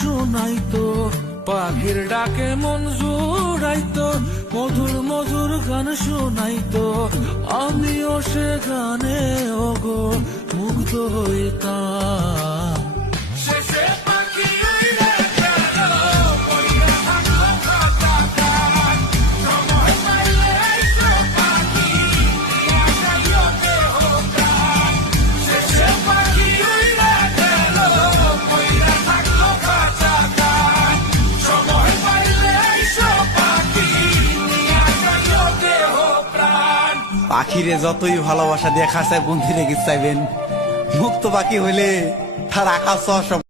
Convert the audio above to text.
শোনাইতো, পাখির ডাকে মন জুড়াইতো, মধুর মধুর গান শোনাইতো, আমিও সে গানে ওগো মুগ্ধ হইতাম। শেষে পাখি উইড়ে গেল, পইড়া থাকলো কাটা কান, সময় পাইলে আইসো পাখি, নিয়া যাইও দেহ প্রাণ। শেষে পাখি উইড়ে গেল, পইড়া থাকলো কাটা কান, সময় পাইলে আইসো পাখি, নিয়া যাইও দেহ প্রাণ। পাখিরে যতই ভালোবাসা দিয়ে খাঁচায় বন্দি রেখে চাইবেন, মুক্ত পাখি হইলে তার আকাশ সব